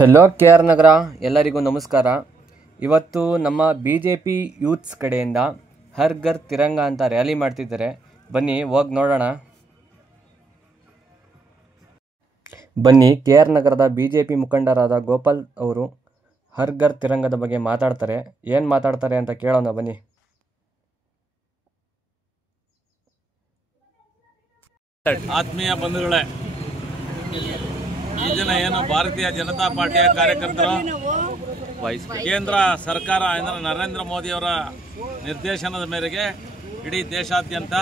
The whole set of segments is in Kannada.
ಹೆಲೋ KR ನಗರ ಎಲ್ಲರಿಗೂ ನಮಸ್ಕಾರ. ಇವತ್ತು ನಮ್ಮ BJP ಯೂತ್ಸ್ ಕಡೆಯಿಂದ ಹರ್ ಘರ್ ತಿರಂಗ ಅಂತ ರ್ಯಾಲಿ ಮಾಡ್ತಿದ್ದಾರೆ. ಬನ್ನಿ ಹೋಗಿ ನೋಡೋಣ. ಬನ್ನಿ KR ನಗರದ BJP ಮುಖಂಡರಾದ ಗೋಪಾಲ್ ಅವರು ಹರ್ ಘರ್ ತಿರಂಗದ ಬಗ್ಗೆ ಮಾತಾಡ್ತಾರೆ. ಏನು ಮಾತಾಡ್ತಾರೆ ಅಂತ ಕೇಳೋಣ ಬನ್ನಿ. ಆತ್ಮೀಯ ಬಂಧುಗಳೇ, ಈ ದಿನ ಏನು ಭಾರತೀಯ ಜನತಾ ಪಾರ್ಟಿಯ ಕಾರ್ಯಕರ್ತರು ಕೇಂದ್ರ ಸರ್ಕಾರ ನರೇಂದ್ರ ಮೋದಿಯವರ ನಿರ್ದೇಶನದ ಮೇರೆಗೆ ಇಡೀ ದೇಶಾದ್ಯಂತ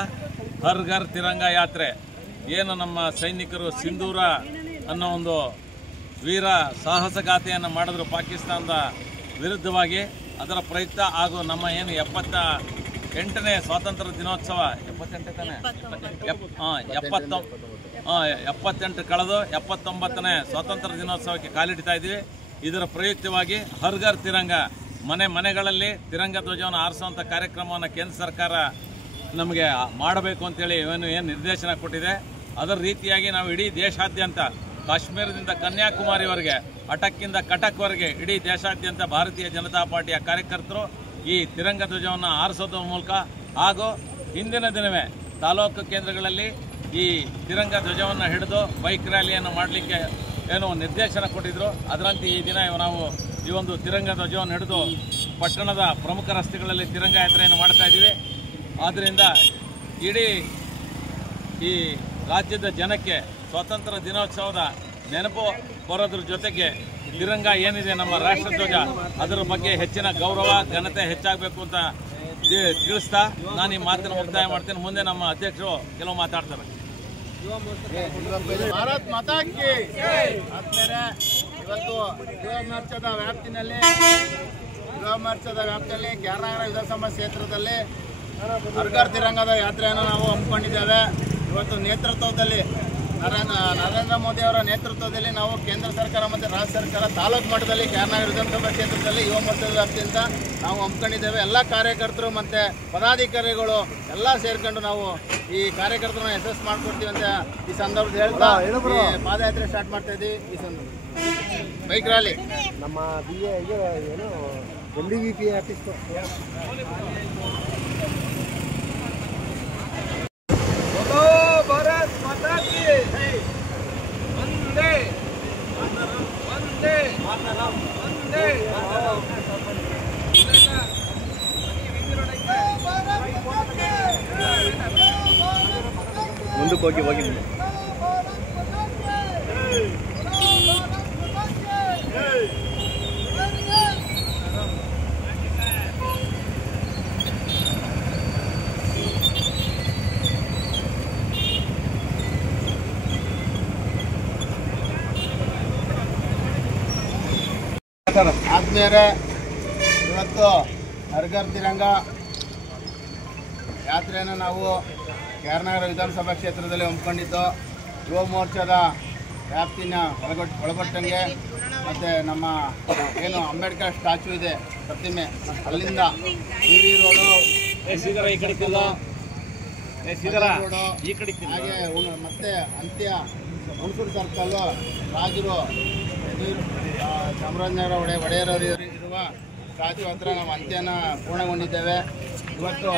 ಹರ್ ಘರ್ ತಿರಂಗ ಯಾತ್ರೆ ಏನು ನಮ್ಮ ಸೈನಿಕರು ಸಿಂಧೂರ ಅನ್ನೋ ಒಂದು ವೀರ ಸಾಹಸಗಾಥೆಯನ್ನು ಮಾಡಿದ್ರು ಪಾಕಿಸ್ತಾನದ ವಿರುದ್ಧವಾಗಿ, ಅದರ ಪ್ರಯುಕ್ತ ಹಾಗೂ ನಮ್ಮ ಏನು 78ನೇ ಸ್ವಾತಂತ್ರ್ಯ ದಿನೋತ್ಸವ 78 ಕಳೆದು 79ನೇ ಸ್ವಾತಂತ್ರ್ಯ ದಿನೋತ್ಸವಕ್ಕೆ ಕಾಲಿಡ್ತಾ ಇದ್ದೀವಿ. ಇದರ ಪ್ರಯುಕ್ತವಾಗಿ ಹರ್ ಘರ್ ತಿರಂಗ, ಮನೆಗಳಲ್ಲಿ ತಿರಂಗ ಧ್ವಜವನ್ನು ಆರಿಸುವಂಥ ಕಾರ್ಯಕ್ರಮವನ್ನು ಕೇಂದ್ರ ಸರ್ಕಾರ ನಮಗೆ ಮಾಡಬೇಕು ಅಂತೇಳಿ ಏನು ನಿರ್ದೇಶನ ಕೊಟ್ಟಿದೆ. ಅದರ ರೀತಿಯಾಗಿ ನಾವು ಇಡೀ ದೇಶಾದ್ಯಂತ ಕಾಶ್ಮೀರದಿಂದ ಕನ್ಯಾಕುಮಾರಿವರೆಗೆ, ಅಟಕ್ಕಿಂದ ಕಟಕ್ವರೆಗೆ ಇಡೀ ದೇಶಾದ್ಯಂತ ಭಾರತೀಯ ಜನತಾ ಪಾರ್ಟಿಯ ಕಾರ್ಯಕರ್ತರು ಈ ತಿರಂಗ ಧ್ವಜವನ್ನು ಆರಿಸೋದ್ರ ಮೂಲಕ ಹಾಗೂ ಹಿಂದಿನ ದಿನವೇ ತಾಲೂಕು ಕೇಂದ್ರಗಳಲ್ಲಿ ಈ ತಿರಂಗ ಧ್ವಜವನ್ನು ಹಿಡಿದು ಬೈಕ್ ರ್ಯಾಲಿಯನ್ನು ಮಾಡಲಿಕ್ಕೆ ಏನು ನಿರ್ದೇಶನ ಕೊಟ್ಟಿದ್ರು. ಅದರಂತೆ ಈ ದಿನ ನಾವು ಈ ಒಂದು ತಿರಂಗ ಧ್ವಜವನ್ನು ಹಿಡಿದು ಪಟ್ಟಣದ ಪ್ರಮುಖ ರಸ್ತೆಗಳಲ್ಲಿ ತಿರಂಗ ಯಾತ್ರೆಯನ್ನು ಮಾಡ್ತಾ ಇದ್ದೀವಿ. ಆದ್ದರಿಂದ ಇಡೀ ಈ ರಾಜ್ಯದ ಜನಕ್ಕೆ ಸ್ವಾತಂತ್ರ್ಯ ದಿನೋತ್ಸವದ ನೆನಪು ಬರೋದ್ರ ಜೊತೆಗೆ ತಿರಂಗ ಏನಿದೆ ನಮ್ಮ ರಾಷ್ಟ್ರಧ್ವಜ, ಅದರ ಬಗ್ಗೆ ಹೆಚ್ಚಿನ ಗೌರವ ಘನತೆ ಹೆಚ್ಚಾಗಬೇಕು ಅಂತ ತಿಳಿಸ್ತಾ ನಾನು ಈ ಮಾತನ್ನು ಮುಕ್ತಾಯ ಮಾಡ್ತೇನೆ. ಮುಂದೆ ನಮ್ಮ ಅಧ್ಯಕ್ಷರು ಕೆಲವು ಮಾತಾಡ್ತಾರೆ. ಭಾರತ್ ಮಾತಾ ಕಿ ಆದ್ಮೇಲೆ ಇವತ್ತು ಯುವ ಮೋರ್ಚಾದ ವ್ಯಾಪ್ತಿಯಲ್ಲಿ KR ನಗರ ವಿಧಾನಸಭಾ ಕ್ಷೇತ್ರದಲ್ಲಿ ಹರ್ ಘರ್ ತಿರಂಗದ ಯಾತ್ರೆಯನ್ನು ನಾವು ಹಮ್ಮಿಕೊಂಡಿದ್ದೇವೆ. ಇವತ್ತು ನೇತೃತ್ವದಲ್ಲಿ ನರೇಂದ್ರ ಮೋದಿ ಅವರ ನೇತೃತ್ವದಲ್ಲಿ ನಾವು ಕೇಂದ್ರ ಸರ್ಕಾರ ಮತ್ತು ರಾಜ್ಯ ಸರ್ಕಾರ ತಾಲೂಕು ಮಟ್ಟದಲ್ಲಿ KR ನಗರ ವಿಧಾನಸಭಾ ಕ್ಷೇತ್ರದಲ್ಲಿ ಯುವ ಮೋರ್ಚಾದ ವ್ಯಾಪ್ತಿಯಿಂದ ನಾವು ಹಮ್ಮಿಕೊಂಡಿದ್ದೇವೆ. ಎಲ್ಲ ಕಾರ್ಯಕರ್ತರು ಮತ್ತು ಪದಾಧಿಕಾರಿಗಳು ಎಲ್ಲ ಸೇರ್ಕೊಂಡು ನಾವು ಈ ಕಾರ್ಯಕರ್ತರನ್ನ ಯಶಸ್ಸು ಮಾಡಿಕೊಡ್ತೀವಿ ಅಂತ ಈ ಸಂದರ್ಭದಲ್ಲಿ ಹೇಳ್ತಾ ಪಾದಯಾತ್ರೆ ಸ್ಟಾರ್ಟ್ ಮಾಡ್ತಾ ಇದ್ದೀವಿ. ಈ ಸಂದರ್ಭ ಬೈಕ್ ರ್ಯಾಲಿ ನಮ್ಮ MDVP ಆಫೀಸ್ ಭಾರತ್ ಮಾತಾ ಕಿ ವಂದೇ ವಂದೇ ವಂದೇ ಮುಂದಕ್ಕೆ ಹೋಗಿ ಆದ್ಮೇಲೆ ಇವತ್ತು ಹರ್ ಘರ್ ತಿರಂಗ ಯಾತ್ರೆಯನ್ನು ನಾವು KR ನಗರ ವಿಧಾನಸಭಾ ಕ್ಷೇತ್ರದಲ್ಲಿ ಹಮ್ಮಿಕೊಂಡಿದ್ದು. ಯುವ ಮೋರ್ಚಾದ ವ್ಯಾಪ್ತಿನ ಒಳಗೊಟ್ಟಂಗೆ ಮತ್ತು ನಮ್ಮ ಏನು ಅಂಬೇಡ್ಕರ್ ಸ್ಟ್ಯಾಚ್ಯೂ ಇದೆ ಪ್ರತಿಮೆ, ಅಲ್ಲಿಂದ ಟಿವಿ ರೋಡು, ಹಾಗೆ ಮತ್ತೆ ಅಂತ್ಯ ಹುಣಸೂರು ಸರ್ಕಲ್ಲು, ರಾಜರು ಚಾಮರಾಜನಗರ ಒಡೆಯರವರು ಇರುವ ಸ್ಟ್ಯಾಚ್ಯೂ ಹತ್ರ ನಾವು ಅಂತ್ಯನ ಪೂರ್ಣಗೊಂಡಿದ್ದೇವೆ. ಇವತ್ತು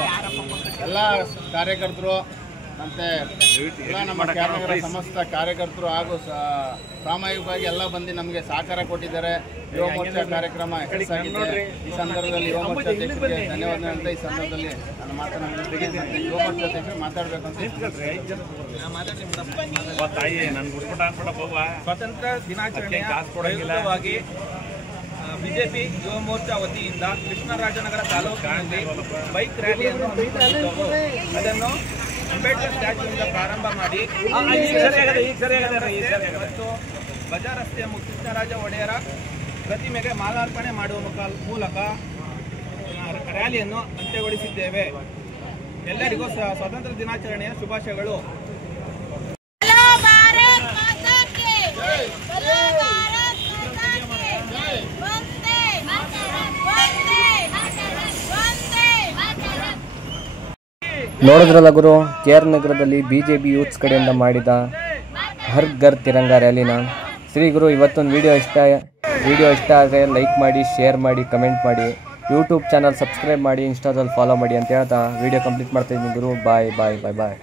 ಎಲ್ಲ ಕಾರ್ಯಕರ್ತರು ಮತ್ತು ಎಲ್ಲ ನಮ್ಮ KR ನಗರ ಸಮಸ್ತ ಕಾರ್ಯಕರ್ತರು ಹಾಗೂ ಸಾಮೂಹಿಕವಾಗಿ ಎಲ್ಲ ಬಂದು ನಮಗೆ ಸಹಕಾರ ಕೊಟ್ಟಿದ್ದಾರೆ. ಯುವ ಮೋರ್ಚಾ ಕಾರ್ಯಕ್ರಮ ಯಶಸ್ಸಾಗಿದೆ. ಈ ಸಂದರ್ಭದಲ್ಲಿ ಯುವ ಮೋರ್ಚಾ ಅಧ್ಯಕ್ಷರಿಗೆ ಧನ್ಯವಾದ ಅಂತ ಈ ಸಂದರ್ಭದಲ್ಲಿ ನಾನು ಮಾತನಾಡಿ ಯುವ ಮೋರ್ಚಾ ಅಧ್ಯಕ್ಷರು ಮಾತಾಡಬೇಕಂತ ಸ್ವಾತಂತ್ರ್ಯ ದಿನಾಚರಣೆಯ ಪ್ರಯುಕ್ತವಾಗಿ ಬಿಜೆಪಿ ಯುವ ಮೋರ್ಚಾ ವತಿಯಿಂದ ಕೃಷ್ಣರಾಜನಗರ ತಾಲೂಕಿನಲ್ಲಿ ಬೈಕ್ ರ್ಯಾಲಿಯನ್ನು ಹಮ್ಮಿಕೊಂಡಿದ್ದೆವು. ಅದನ್ನು ಅಂಬೇಡ್ಕರ್ ಸ್ಟ್ಯಾಚ್ಯೂನಿಂದ ಪ್ರಾರಂಭ ಮಾಡಿ ಮತ್ತು ಬಜಾರ್ ರಸ್ತೆಯ ಕೃಷ್ಣರಾಜ ಒಡೆಯರ ಪ್ರತಿಮೆಗೆ ಮಾಲಾರ್ಪಣೆ ಮಾಡುವ ಮೂಲಕ ರ್ಯಾಲಿಯನ್ನು ಅಂತ್ಯಗೊಳಿಸಿದ್ದೇವೆ. ಎಲ್ಲರಿಗೂ ಸ್ವಾತಂತ್ರ್ಯ ದಿನಾಚರಣೆಯ ಶುಭಾಶಯಗಳು. ನೋಡಿದ್ರಲ್ಲ ಗುರು, KR ನಗರದಲ್ಲಿ BJP ಯೂತ್ಸ್ ಕಡೆಯಿಂದ ಮಾಡಿದ ಹರ್ ಘರ್ ತಿರಂಗ ರ್ಯಾಲಿನ. ಶ್ರೀ ಗುರು, ಇವತ್ತೊಂದು ವಿಡಿಯೋ ಇಷ್ಟ ವಿಡಿಯೋ ಇಷ್ಟ ಆದರೆ ಲೈಕ್ ಮಾಡಿ, ಶೇರ್ ಮಾಡಿ, ಕಮೆಂಟ್ ಮಾಡಿ, ಯೂಟ್ಯೂಬ್ ಚಾನಲ್ ಸಬ್ಸ್ಕ್ರೈಬ್ ಮಾಡಿ, ಇನ್ಸ್ಟಾದಲ್ಲಿ ಫಾಲೋ ಮಾಡಿ ಅಂತ ಹೇಳ್ತಾ ವಿಡಿಯೋ ಕಂಪ್ಲೀಟ್ ಮಾಡ್ತಾಯಿದ್ದೀನಿ ಗುರು. ಬಾಯ್ ಬಾಯ್ ಬಾಯ್ ಬಾಯ್.